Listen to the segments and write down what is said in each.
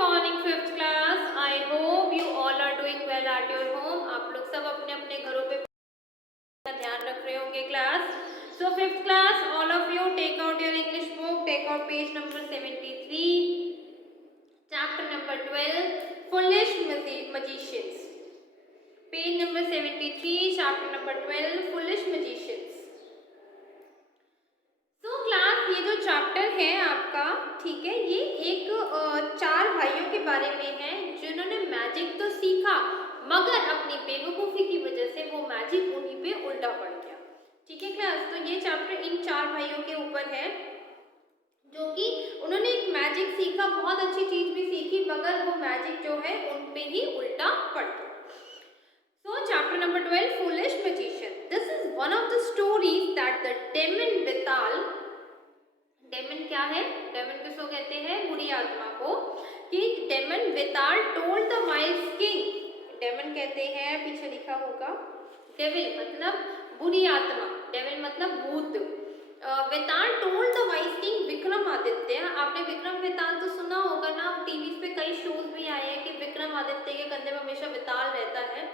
morning fifth class. I hope you all are doing well at your home. आप लोग सब अपने अपने घरों पे ध्यान रख रहे होंगे class. So fifth class, all of you take out your English book, take out page number 73, chapter number 12, Foolish Magicians. Page number 73, chapter number 12, Foolish Magicians. तो क्लास ये जो चैप्टर है आपका, ठीक है, ये एक चार भाइयों के बारे में है जिन्होंने मैजिक तो सीखा मगर अपनी बेवकूफ़ी की वजह से वो मैजिक उन्हीं पे उल्टा पड़ गया. ठीक है क्लास, तो ये चैप्टर इन चार भाइयों के ऊपर है जो कि उन्होंने एक मैजिक सीखा, बहुत अच्छी चीज़ भी सीखी मगर वो मैजिक जो है उन पे ही उल्टा पड़ गया. So chapter number 12, Foolish Magician. This is one of the stories that the demon Vital, demon क्या है, डेमन किसको कहते हैं, बुरी आत्मा को, कि demon Vetal told the wise king. Demon कहते हैं, पीछे लिखा होगा, डेविल मतलब बुरी आत्मा, डेविल मतलब भूत. Vetal told the wise king Vikramaditya. आपने विक्रम विताल तो सुना होगा ना, टीवी पे कई शोज भी आए हैं कि विक्रमादित्य के कंधे में हमेशा विताल रहता है.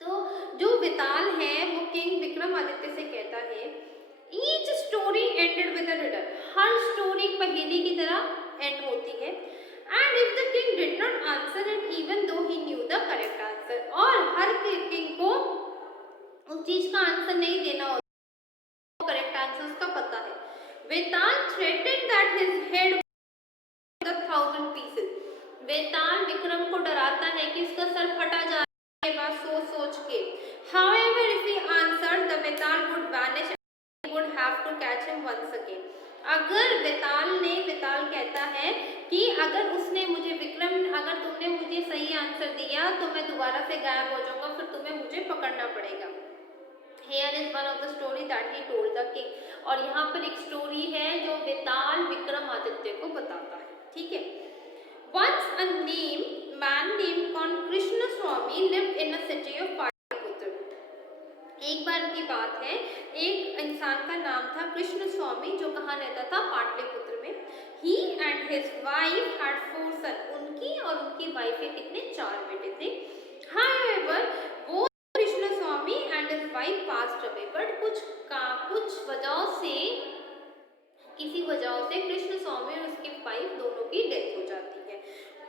तो जो विताल है वो किंग विक्रमादित्य से कहता है, each story ended with a riddle. Her story पहेली की तरह एंड होती है. And if the king did not answer it even though he new the correct answer. और हर किंग को उस चीज का आंसर नहीं देना होता, करेक्ट आंसर उसका पता है. Vetal threatened that his head the 1000 pieces. Vetal Vikram को डराता है कि उसका सर फटा जाए बात सोच सोच के. However, if he answered, the Vetal would vanish and he would have to catch him once again. अगर वेताल कहता है कि अगर उसने मुझे विक्रम, अगर तुमने मुझे सही आंसर दिया तो मैं दोबारा से गायब हो जाऊंगा, फिर तुम्हें मुझे पकड़ना पड़ेगा. Here is one of the story that he told the king. और यहाँ पर एक स्टोरी है जो वेताल विक्रमादित्य को बताता है. ठीक है. Once a man named Krishna Swami lived in a city of Pataliputra. एक बार की बात है, एक इंसान का नाम था कृष्ण स्वामी जो कहाँ रहता था, पाटलिपुत्र में. He and his wife had 4 sons. उनकी और उनकी वाइफ के कितने, 4 बेटे थे. However, वो कृष्ण स्वामी and his wife passed away. But कुछ वजहों से, किसी वजहों से कृष्ण स्वामी और उसकी वाइफ दोनों की डेथ हो जाती है.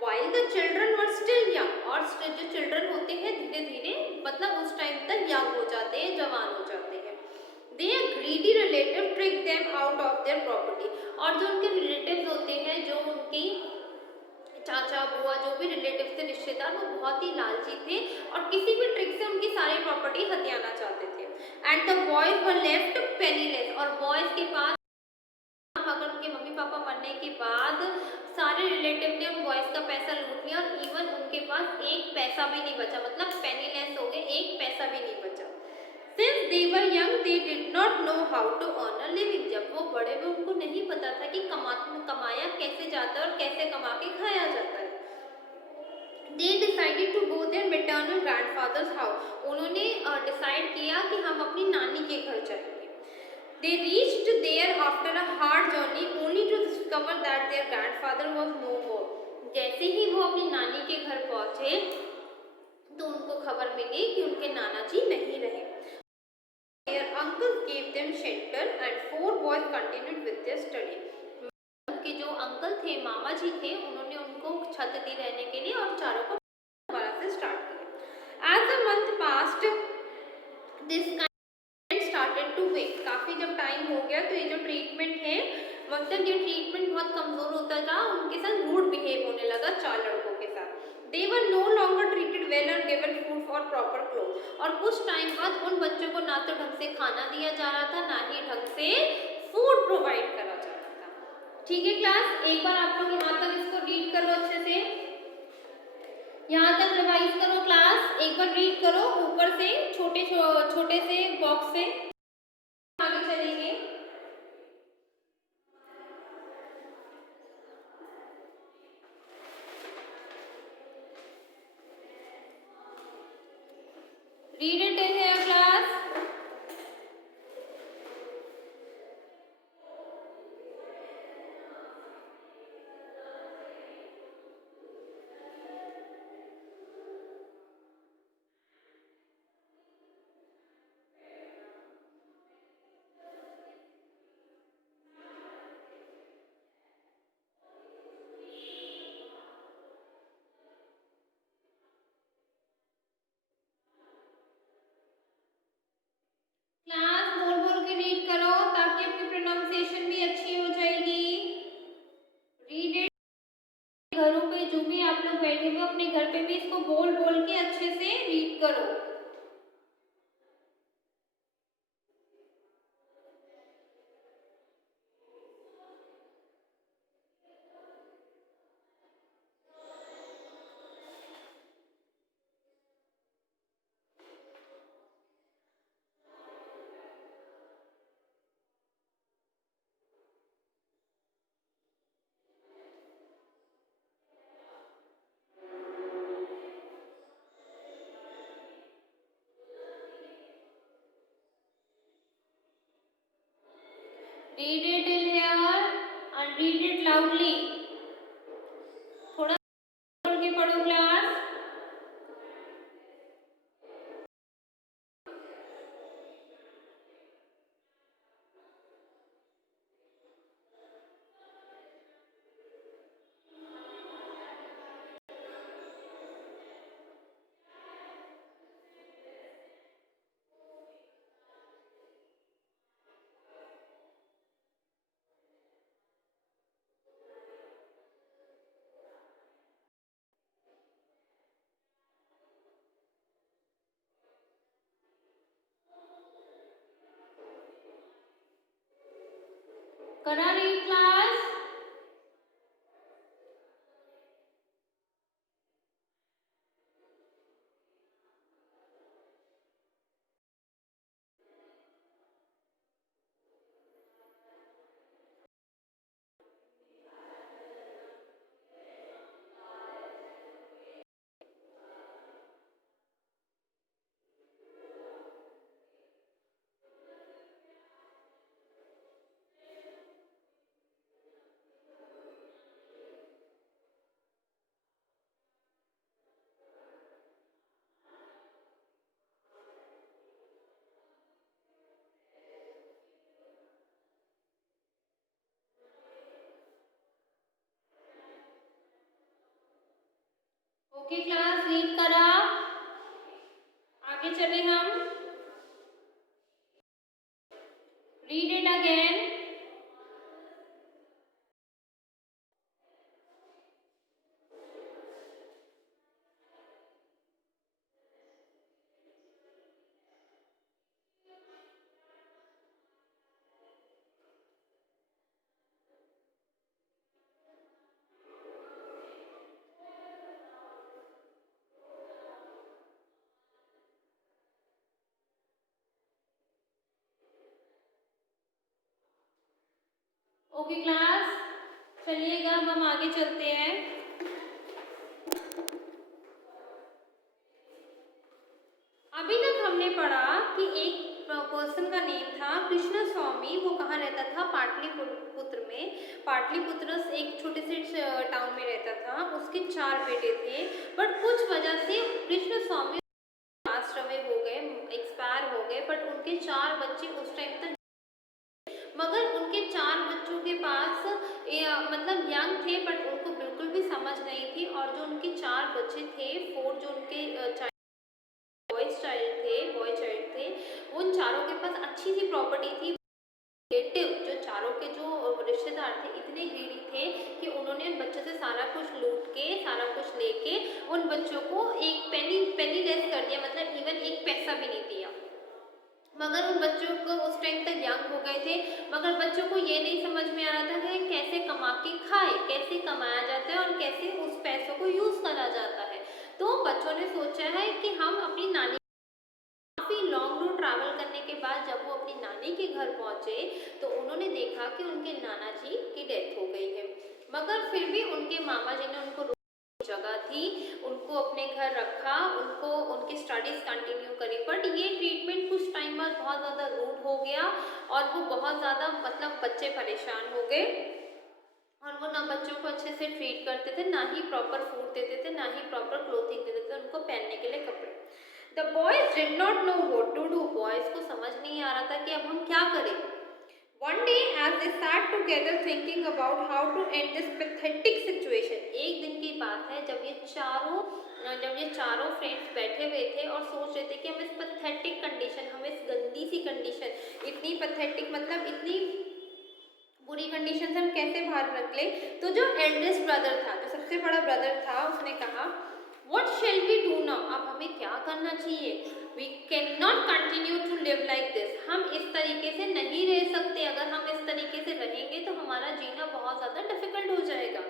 While the children were still young, और जो चिल्ड्रन होते हैं धीरे धीरे मतलब उस टाइम तक यंग हो जाते हैं, जवान हो जाते हैं. Their greedy relative tricked them out of their property. और जो उनके रिलेटिव्स होते हैं, जो उनकी चाचा बुआ जो भी रिलेटिव थे, रिश्तेदार, वो बहुत ही लालची थे और किसी भी ट्रिक से उनकी सारी प्रॉपर्टी हथियाना चाहते थे. And the boys were left penniless. और बॉयज के पास, अगर उनके मम्मी पापा मरने के बाद सारे रिलेटिव ने उन बॉयज का पैसा लूट लिया और इवन उनके पास एक पैसा भी नहीं बचा, मतलब पेनीलेस हो गए, एक पैसा भी नहीं बचा. Since they were young, they did not know how to earn a living. जब वो बड़े हुए उनको नहीं पता था कि कमाया कैसे जाता है और कैसे कमा के खाया जाता है. They decided to go their maternal grandfather's house. उन्होंने डिसाइड किया कि हम अपनी नानी के घर जाएंगे. They reached there after a hard journey only to discover that their grandfather was no more. जैसे ही वो अपनी नानी के घर पहुंचे तो उनको खबर मिली कि उनके नाना जी नहीं रहे. Their uncles gave them shelter and 4 boys continued with their study. उनके जो अंकल थे, मामा जी थे, उन्होंने उनको छत दी रहने के लिए और चारों को दोबारा से स्टार्ट किया. As the month passed, this started to wake. काफी जब टाइम हो गया तो ये जो ट्रीटमेंट है, मतलब ये ट्रीटमेंट बहुत कमजोर होता था, उनके साथ रूड बिहेव होने लगा 4 लड़कों के साथ. They were no longer treated well and given food for proper clothes. और कुछ टाइम बाद उन बच्चों को ना तो ढंग से खाना दिया जा रहा था, ना ही ढंग से फूड प्रोवाइड करा जा रहा था. ठीक है क्लास, एक बार आप लोग यहाँ तक इसको रीड करो अच्छे से, यहाँ तक रिवाइज करो क्लास, एक बार रीड करो ऊपर से, छोटे से बॉक्स से आगे चलेंगे. Read it in here class. बैठे हुए अपने घर पे भी इसको बोल बोल के अच्छे से रीड करो। Read it in here and read it loudly. थोड़ा बोल के पढ़ो क्लास। करा read class. Okay class, read करा, आगे चले हम। Read it again. Okay class, चलिएगा अब हम आगे चलते हैं। अभी तक हमने पढ़ा कि एक पर्सन का नेम था कृष्ण स्वामी। वो कहाँ रहता था? पाटलिपुत्र में। पाटलिपुत्र एक छोटे से टाउन में रहता था। उसके 4 बेटे थे, बट कुछ वजह से कृष्ण स्वामी पास अवे हो गए, एक्सपायर हो गए। बट उनके 4 बच्चे उस टाइम तक, मगर उनके 4 बच्चों के पास मतलब यंग थे, बट उनको बिल्कुल भी समझ नहीं थी। और जो उनके 4 बच्चे थे, 4 जो उनके बॉय चाइल्ड थे, उन चारों के पास अच्छी सी प्रॉपर्टी थी। रिलेटिव जो चारों के जो रिश्तेदार थे, इतने ग्रीडी थे कि उन्होंने उन बच्चों से सारा कुछ लूट के, सारा कुछ लेके उन बच्चों को एक पेनी लेस कर दिया, मतलब इवन एक पैसा भी नहीं दिया। मगर उन बच्चों को उस टाइम तक यंग हो गए थे, मगर बच्चों को ये नहीं समझ में आ रहा था कि कैसे कमा के खाए, कैसे कमाया जाता है और कैसे उस पैसों को यूज करा जाता है। तो बच्चों ने सोचा है कि हम अपनी नानी, काफ़ी लॉन्ग रूट ट्रैवल करने के बाद जब वो अपनी नानी के घर पहुंचे, तो उन्होंने देखा कि उनके नाना जी की डेथ हो गई है। मगर फिर भी उनके मामा जी ने उनको जगह थी, उनको अपने घर रखा, उनको उनकी स्टडीज कंटिन्यू करी। बट ये ट्रीटमेंट कुछ टाइम बाद बहुत ज़्यादा रूड हो गया और वो बहुत ज़्यादा, मतलब बच्चे परेशान हो गए और वो ना बच्चों को अच्छे से ट्रीट करते थे, ना ही प्रॉपर फूड देते थे, ना ही प्रॉपर क्लोथिंग देते थे उनको पहनने के लिए कपड़े। The boys did not know what to do. Boys को समझ नहीं आ रहा था कि अब हम क्या करें। One day as they sat together thinking about how to end this pathetic situation, एक दिन की बात है जब ये चारों फ्रेंड्स बैठे हुए थे और सोच रहे थे कि हम इस पैथेटिक कंडीशन, हम इस गंदी सी कंडीशन, इतनी पैथेटिक मतलब इतनी बुरी कंडीशन से हम कैसे बाहर निकले? तो जो एल्डेस्ट ब्रदर था, जो सबसे बड़ा ब्रदर था, उसने कहा what shall we do now? अब हमें क्या करना चाहिए? We can not continue to live like this. हम इस तरीके से नहीं रह सकते। अगर हम इस तरीके से रहेंगे तो हमारा जीना बहुत ज़्यादा डिफिकल्ट हो जाएगा।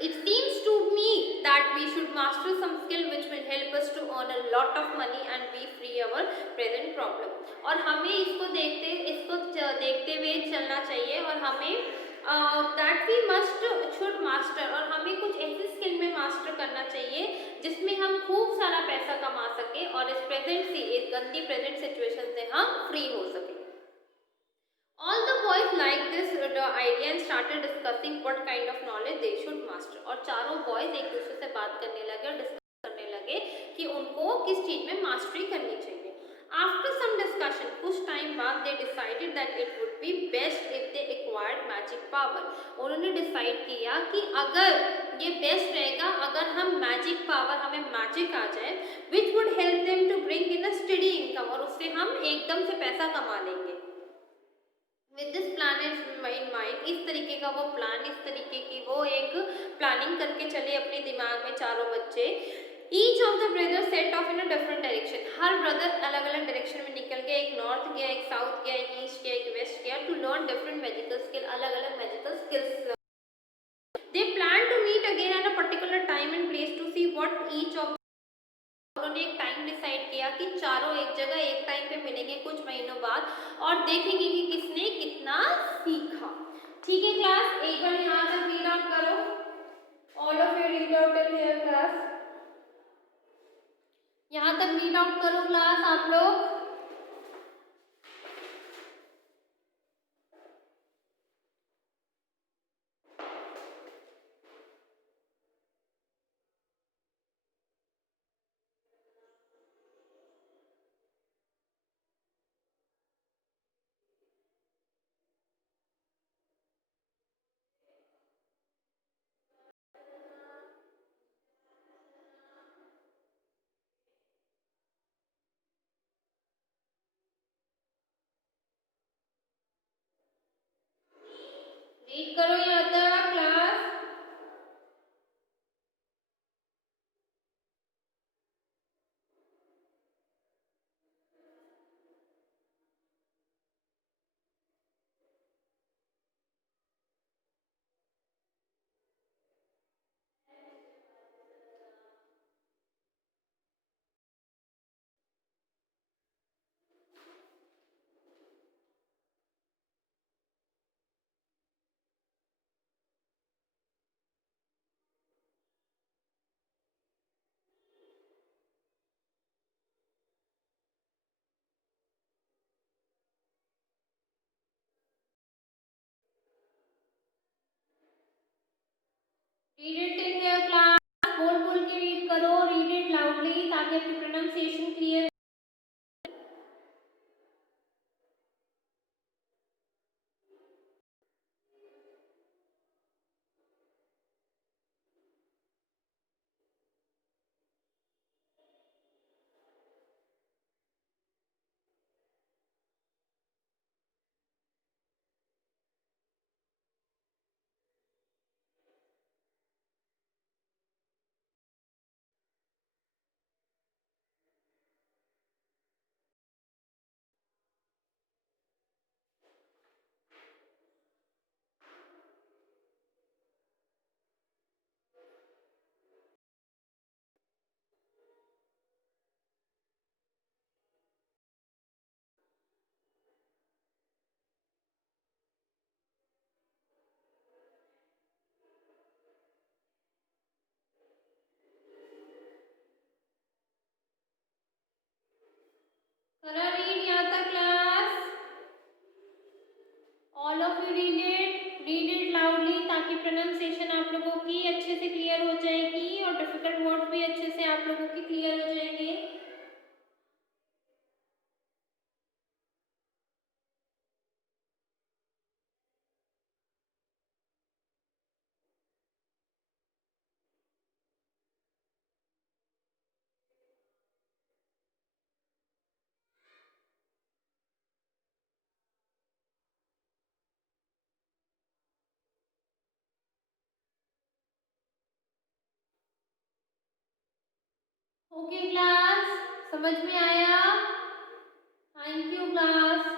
It seems to me that we should master some skill which will help us to earn a lot of money and be free our present problem. और हमें इसको देखते हुए चलना चाहिए और हमें that we must should master, और हमें कुछ ऐसी स्किल में मास्टर करना चाहिए जिसमें हम खूब सारा पैसा कमा सके और इस गंदी प्रेजेंट सिचुएशन से हम फ्री हो सके। All the boys liked this the idea and started discussing what kind of knowledge they should master. और चारों बॉयज एक दूसरे से बात करने लगे और डिस्कस करने लगे कि उनको किस चीज में मास्टरी करनी चाहिए। After some discussion, कुछ टाइम बाद they decided that it would be best if they acquired magic power. उन्होंने डिसाइड किया कि अगर ये बेस्ट रहेगा अगर हम मैजिक पावर, हमें मैजिक आ जाए, which would help them to bring in a steady income, और उससे हम एकदम से पैसा कमा लेंगे। With this plan in mind, इस तरीके का वो प्लान, इस तरीके की वो एक प्लानिंग करके चले अपने दिमाग में चारों बच्चे। Each of the brother set of in a different direction. Her brother अलग अलग डायरेक्शन में निकल गया। एक नॉर्थ गया, एक साउथ गया, एक ईस्ट गया, एक वेस्ट गया, to learn different magical skill, अलग अलग magical skills. They plan to meet again at a particular time and place to see what each of, उन्होंने एक टाइम डिसाइड किया कि चारों एक जगह एक टाइम पे मिलेंगे कुछ महीनों बाद और देखेंगे कि किसने कितना सीखा। ठीक है क्लास, एक बार यहाँ तक रीड आउट करो। All of you read out till here class. यहाँ तक रीड आउट करो क्लास आप लोग। रीड करो यहाँ तक class. Read it till here class. बोल बोल के रीड करो, रीड इट लाउडली ताकि आपकी प्रोनाउंसिएशन क्लियर। करो रीड यहाँ तक class. All of you read it loudly ताकि प्रोनाउंसिएशन आप लोगों की अच्छे से क्लियर हो जाएगी और डिफिकल्ट वर्ड्स भी अच्छे से आप लोगों की क्लियर हो जाएंगे। ओके क्लास, समझ में आया? Thank you class.